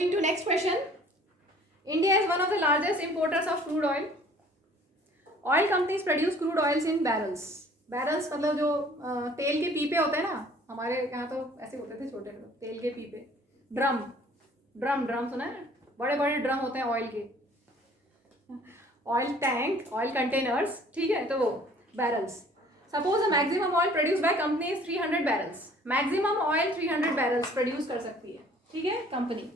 To next question. India is one of the largest importers of crude oil. Oil companies produce crude oils in barrels. Barrels मतलब जो तेल के पीपे होते हैं ना, हमारे यहाँ तो ऐसे होते थे छोटे तेल के पीपे. ड्रम सुना है? बड़े बड़े ड्रम होते हैं ऑयल के. ऑयल टैंक, ऑयल कंटेनर्स, ठीक है, तो वो barrels. Suppose the maximum oil produce by company is 300 barrels. Maximum oil 300 barrels produce कर सकती है, ठीक है, कंपनी.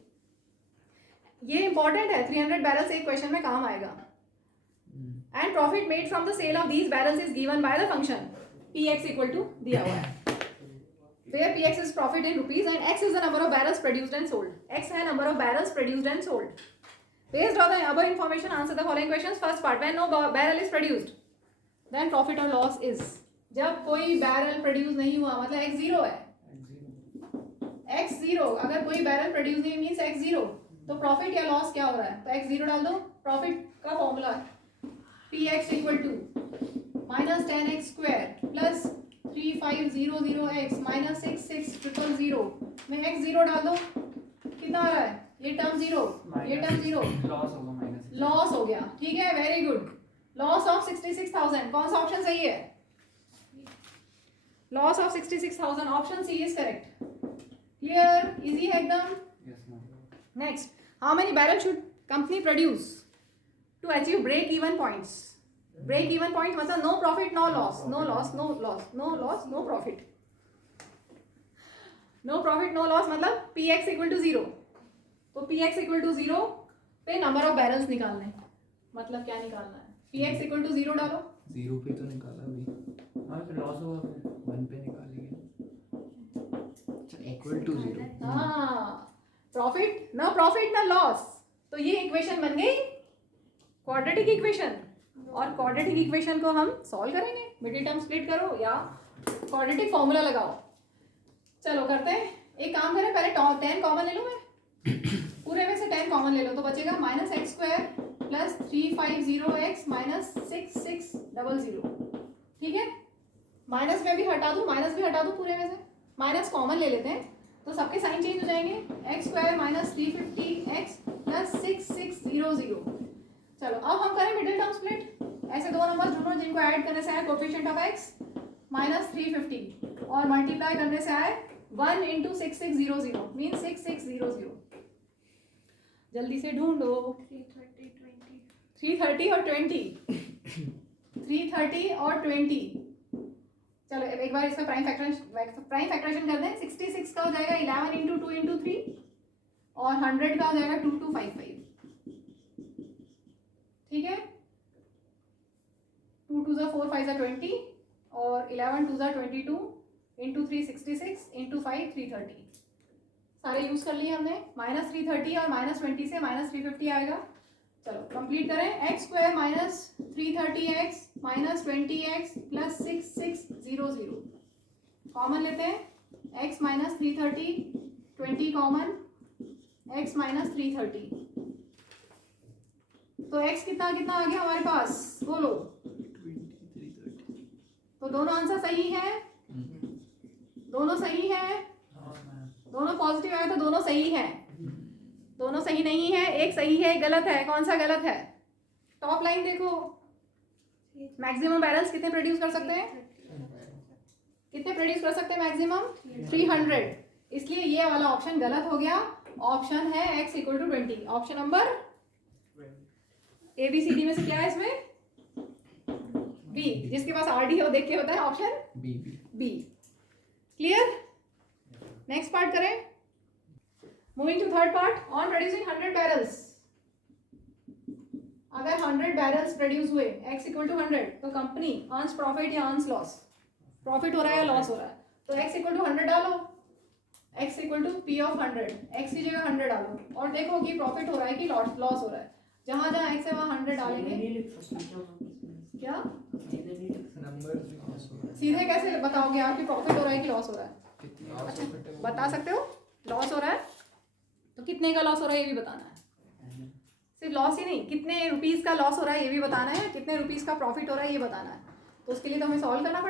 ये इंपॉर्टेंट है, 300 बैरल्स एक क्वेश्चन में काम आएगा. And profit made from the sale of these barrels is given by the function px equal to दिया हुआ है, where px is profit in rupees and x is the number of barrels produced and sold. x है number of barrels produced and sold. Based on the above information, answer the following questions. First part, when no barrel is produced, then profit or loss is. जब कोई barrel produce नहीं हुआ मतलब x zero है. x zero, अगर कोई barrel produce नहीं means x zero, तो प्रॉफिट या लॉस क्या हो रहा है? तो x जीरो डाल दो. प्रॉफिट का formula px equal to minus 10x square plus 3500x minus 6600 में x जीरो डाल दो. कितना आ रहा है? ये टर्म जीरो, ये टर्म जीरो, लॉस हो गया. ठीक है, वेरी गुड. Loss of 66,000. कौन सा ऑप्शन सही है? Loss of 66,000, option C is correct. Clear? Easy है एकदम. Next, how many barrels should company produce to achieve break-even points? Break-even points मतलब no profit, no loss, no loss, no loss, no loss, no profit. No profit, no loss मतलब px equal to 0. तो px equal to 0 पे number of barrels निकालने. मतलब क्या निकालना है? px equal to 0 डालो. 0 पे तो निकाला अभी. हाँ फिर लॉस होगा, 1 पे निकालेंगे. Equal to 0. हाँ, प्रॉफिट ना लॉस. तो ये इक्वेशन बन गई क्वाड्रेटिक इक्वेशन. और क्वाड्रेटिक इक्वेशन को हम सॉल्व करेंगे. मिडिल टर्म स्प्लिट करो या क्वाड्रेटिक फॉर्मूला लगाओ. चलो करते हैं. एक काम करें, पहले 10 कॉमन ले लो. मैं पूरे में से 10 कॉमन ले लो तो बचेगा minus x square plus 350x minus 6600. ठीक है, माइनस में भी हटा दूँ, माइनस भी हटा दूँ पूरे में से. माइनस कॉमन ले लेते हैं तो सबके साइन चेंज हो जाएंगे. X square minus 350x plus 6600. चलो अब हम करें मिडिल टर्म स्प्लिट. ऐसे दो नंबर ढूंढो जिनको ऐड करने से आए कोफिशिएंट ऑफ x माइनस 350 और मल्टीप्लाई करने से आए 1 इंटू 6600 मीन 6600. जल्दी से ढूंढो. 330 और 20. 330 और 20. चलो एक बार इसका प्राइम फैक्टराइजेशन कर दें. 66 का हो जाएगा 11 इंटू 2 इंटू 3 और 100 का हो जाएगा 2255. ठीक है, 2 2 4 5 20 और 11 2 22 इंटू 3 66 इंटू 5 330. सारे यूज कर लिए हमने. माइनस 330 और माइनस 20 से माइनस 350 आएगा. चलो कंप्लीट करें. X square minus 330x minus 20x plus 6600. Common लेते हैं. x minus 330, 20 common, x minus 330. तो x कितना कितना आ गया हमारे पास? बोलो. तो दोनों आंसर सही है. दोनों सही है. दोनों पॉजिटिव आए तो दोनों सही है. दोनों सही नहीं है, एक सही है एक गलत है. कौन सा गलत है? टॉप लाइन देखो. मैक्सिमम बैरल्स कितने प्रोड्यूस कर सकते हैं? कितने प्रोड्यूस कर सकते हैं मैक्सिमम? 300. इसलिए ये वाला ऑप्शन गलत हो गया. ऑप्शन है x equal to 20. Option number ABCD में से क्या है इसमें? बी. जिसके पास RD हो देख के होता है option B. Clear? Next part करें. Moving to third part, on producing 100 barrels. अगर 100 barrels प्रोड्यूस हुए, x इक्वल टू 100, तो कंपनी अर्न्स प्रॉफिट या अर्न्स लॉस? प्रॉफिट हो रहा है या लॉस हो रहा है? तो x इक्वल टू 100 डालो. x equal to p of 100. x की जगह 100 डालो और देखो कि प्रॉफिट हो रहा है कि लॉस हो रहा है. जहां जहां x है वहां 100 डालेंगे. क्या सीधे कैसे बताओगे आप कि प्रॉफिट हो रहा है कि लॉस हो रहा है? अच्छा बता सकते हो. लॉस हो रहा है तो कितने का लॉस हो रहा है ये भी बताना है. सिर्फ लॉस ही नहीं, कितने रुपीस का लॉस हो रहा है ये भी बताना है. कितने रुपीस का प्रॉफिट हो रहा है ये बताना है. तो उसके लिए तो हमें सॉल्व करना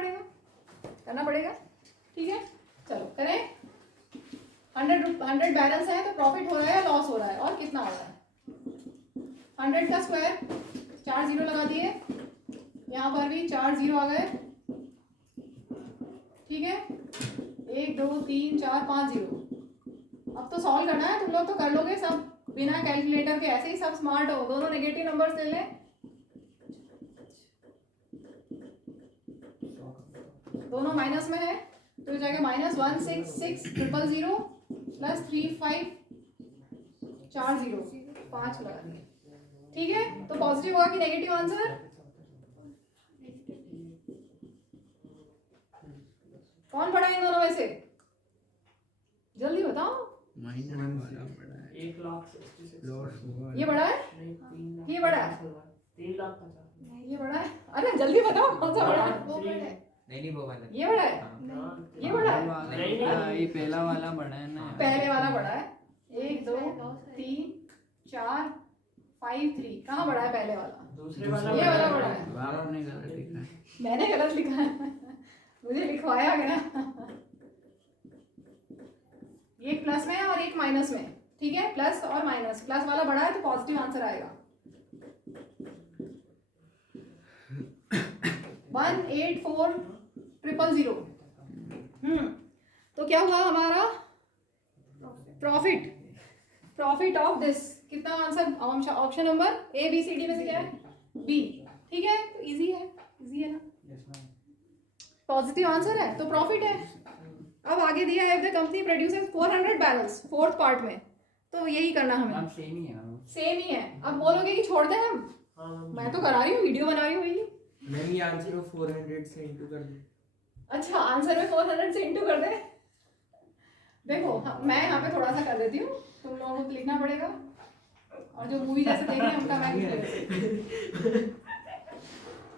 पड़ेगा. ठीक है, चलो करें. 100 बैलेंस है तो प्रॉफिट हो रहा है या लॉस हो रहा है और कितना हो रहा है? 100 का स्क्वायर 4 जीरो लगा दिए, यहाँ पर भी 4 जीरो आ गए, ठीक है, 1 2 3 4 5 जीरो। अब तो सॉल्व करना है, तुम लोग तो कर लोगे सब बिना कैलकुलेटर के, ऐसे ही सब स्मार्ट हो। दोनों नेगेटिव नंबर्स ले लें, दोनों माइनस में है तो हो जाएगा -166,000 प्लस 3540 5 लगा दिए, ठीक है। तो पॉजिटिव होगा कि नेगेटिव आंसर? कौन पढ़ा इन दोनों में से? जल्दी बताओ। माइनस वाला बड़ा है। 1,66,000 ये बड़ा है, ये बड़ा है, 3,50,000 ये बड़ा है। अरे जल्दी बताओ कौन सा बड़ा है? वो बड़ा है। नहीं वो वाला ये बड़ा है, ये बड़ा है, ये पहला वाला बड़ा है ना। पहले वाला बड़ा है। 1 2 3 4 5 3 कहाँ बड़ा है पहले वाला? दूसरे वाला ये वाला बड़ा है। बाबा ने गलत लिखा है। मैंने गलत लिखा है, मुझे लिखवाया गया। एक प्लस में है और एक माइनस में, ठीक है, प्लस और माइनस। प्लस वाला बड़ा है तो पॉजिटिव आंसर आएगा। 184,000। तो क्या हुआ हमारा? प्रॉफिट ऑफ दिस कितना आंसर? Option number A B C D में से क्या है? बी, ठीक है। तो इजी है ना, पॉजिटिव आंसर है तो प्रॉफिट है। अब आगे दिया है the company produces 400 barrels, fourth part में, तो यही करना हमें। नाम सेम ही है मैम। सेम ही है। अब बोलोगे कि छोड़ दें हम? मैं तो करा रही हूँ, वीडियो बना रही हूँ भाई। मैम ये आंसर को 400 से इंटू कर दो। अच्छा, आंसर में 400 से इंटू कर दे। देखो मैं यहाँ पे थोड़ा सा कर देती हूँ, तुम लोगों को लिखना पड़ेगा। और जो मूवी जैसे देख रहे हैं उनका मैं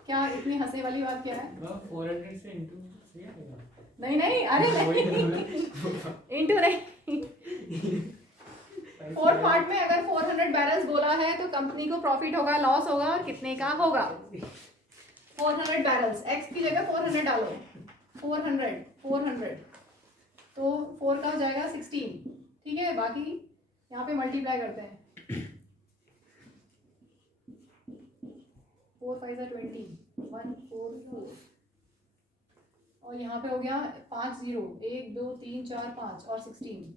क्या इतनी हंसने वाली बात क्या है? 400 से इंटू सही आएगा। नहीं, अरे नहीं, इंटू नहीं। फोर्थ पार्ट में अगर 400 बैरल्स बोला है तो कंपनी को प्रॉफिट होगा, लॉस होगा, कितने का होगा? 400 बैरल्स, एक्स की जगह 400 डालो। 400 तो 4 का हो जाएगा 16, ठीक है। बाकी यहाँ पे मल्टीप्लाई करते हैं। 4 5 20, 144 और यहाँ पे हो गया 5 0, 1 2 3 4 5 और 16।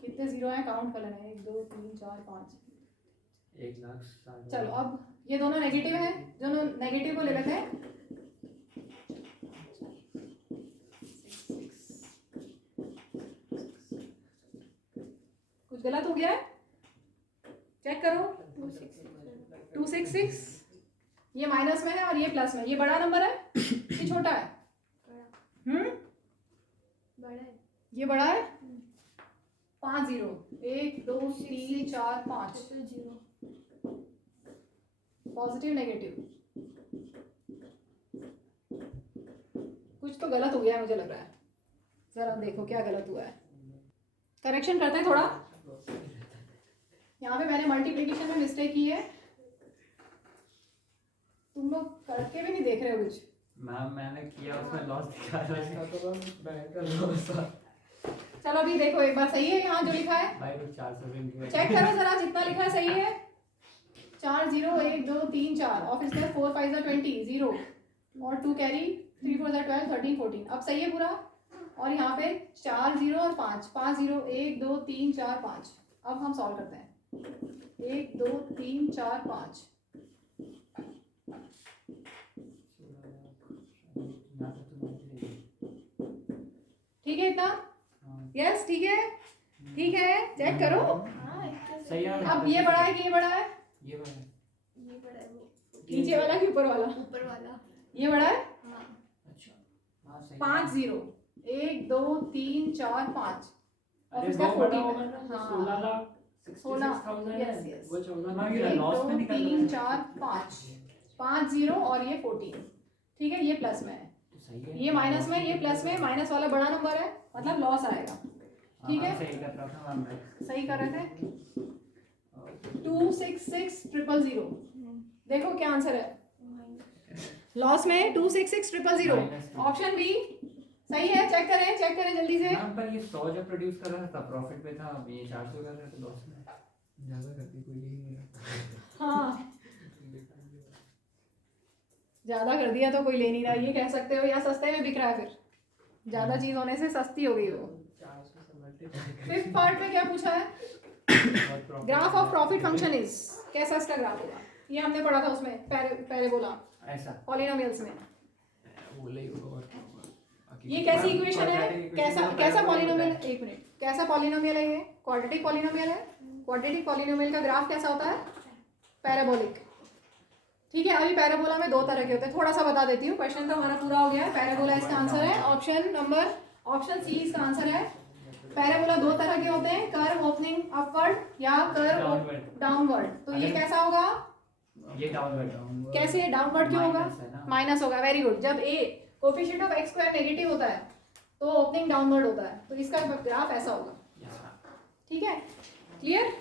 कितने जीरो हैं काउंट कर लेना? 1 2 3 4 5। 1,60,000। चलो अब ये दोनों नेगेटिव है, दोनों नेगेटिव को ले लेते हैं। कुछ गलत हो गया है? चेक करो। 266 ये माइनस में है और ये प्लस में। ये बड़ा नंबर है ये छोटा है? बड़ा है। ये बड़ा है। 5 0, 1 2 3 4 5। जीरो। पॉजिटिव नेगेटिव कुछ तो गलत हो गया है मुझे लग रहा है। जरा देखो क्या गलत हुआ है, करेक्शन करते हैं थोड़ा। यहाँ पे मैंने मल्टीप्लिकेशन में मिस्टेक की है, तुम लोग करके भी नहीं देख रहे हो कुछ। मैम मैंने किया उसमें लॉस दिखा रहा है। तो बस बैंक का लॉस था। चलो अभी देखो एक बार, सही है यहाँ जो लिखा है? भाई कुछ 400 से इंटू चेक करो जरा, जितना लिखा है सही है? 4 0 1 2 3 4 और फिर 4 5 20 0 और 2 कैरी, 3 4 12 13 14। अब सही है पूरा। और यहाँ पे 4 0 और 5 5 0 1 2 3 4 5। अब हम सॉल्व करते हैं। 1 2 3 4 5। ठीक है इतना? यस ठीक है, ठीक है। चेक करो। हाँ सही है। अब ये बड़ा है कि ये बड़ा है? ये बड़ा है। ये बड़ा है। वो नीचे वाला कि ऊपर वाला? ऊपर वाला। ये बड़ा है। हाँ। अच्छा हाँ सही। 5 0 1 2 3 4 5 और अरे फिर इसका वो बड़ा 14 होगा है। ना, हाँ 16,66,000 yes, है। yes। वो 14 हाँ, में ये 1 लॉस 2 में निकल 3 रहा है। 4 5 5 0 और ये 14, ठीक है। ये प्लस में है, तो सही है। ये माइनस में, ये प्लस में। माइनस वाला बड़ा नंबर है मतलब लॉस आएगा, ठीक है। सही कर रहा था मैम। सही कर रहे थे। 266,000 देखो क्या आंसर है। लॉस में 266,000। ऑप्शन बी सही है, चेक करें जल्दी से। हाँ, पर ये 100 जब प्रोड्यूस कर रहा था प्रॉफिट पे था, अब ये 400 कर रहा है तो लॉस में। ज़्यादा करती कोई ले ही नहीं रहा। हाँ ज़्यादा कर दिया तो कोई ले नहीं रहा, ये कह सकते हो, या सस्ते में बिक रहा है, फिर ज़्यादा चीज़ होने से सस्ती हो गई वो। 400 से मल्टीप्लाई फिफ्थ पार्ट में क्या पूछा है? Graph of profit function is, कैसा इसका ग्राफ होगा? ये हमने पढ़ा था उसमें पैराबोला ऐसा पॉलिनोमियल्स में। बोले ही होगा और क्या होगा। बाकी ये कैसी quadratic इक्वेशन है? equation कैसा तो कैसा parabola पॉलिनोमियल? होता है। एक मिनट, कैसा पॉलिनोमियल है ये? क्वाड्रेटिक पॉलिनोमियल है। क्वाड्रेटिक पॉलिनोमियल का ग्राफ कैसा होता है? पैराबोलिक। ठीक है, अभी पैराबोला में दो तरह के होते हैं, थोड़ा सा बता देती हूँ, क्वेश्चन तो हमारा पूरा हो गया है। पैराबोला इसका आंसर है, ऑप्शन सी इसका आंसर है। पैराबोला दो तरह के होते हैं, कर्व ओपनिंग अपवर्ड या कर्व Downward। डाउनवर्ड। तो ये अगर- कैसा होगा? ये डाउनवर्ड कैसे डाउनवर्ड क्यों होगा? माइनस है ना। माइनस होगा, वेरी गुड। जब a coefficient of x square negative होता है तो ओपनिंग डाउनवर्ड होता है, तो इसका ग्राफ ऐसा होगा। यहाँ। ठीक है, क्लियर?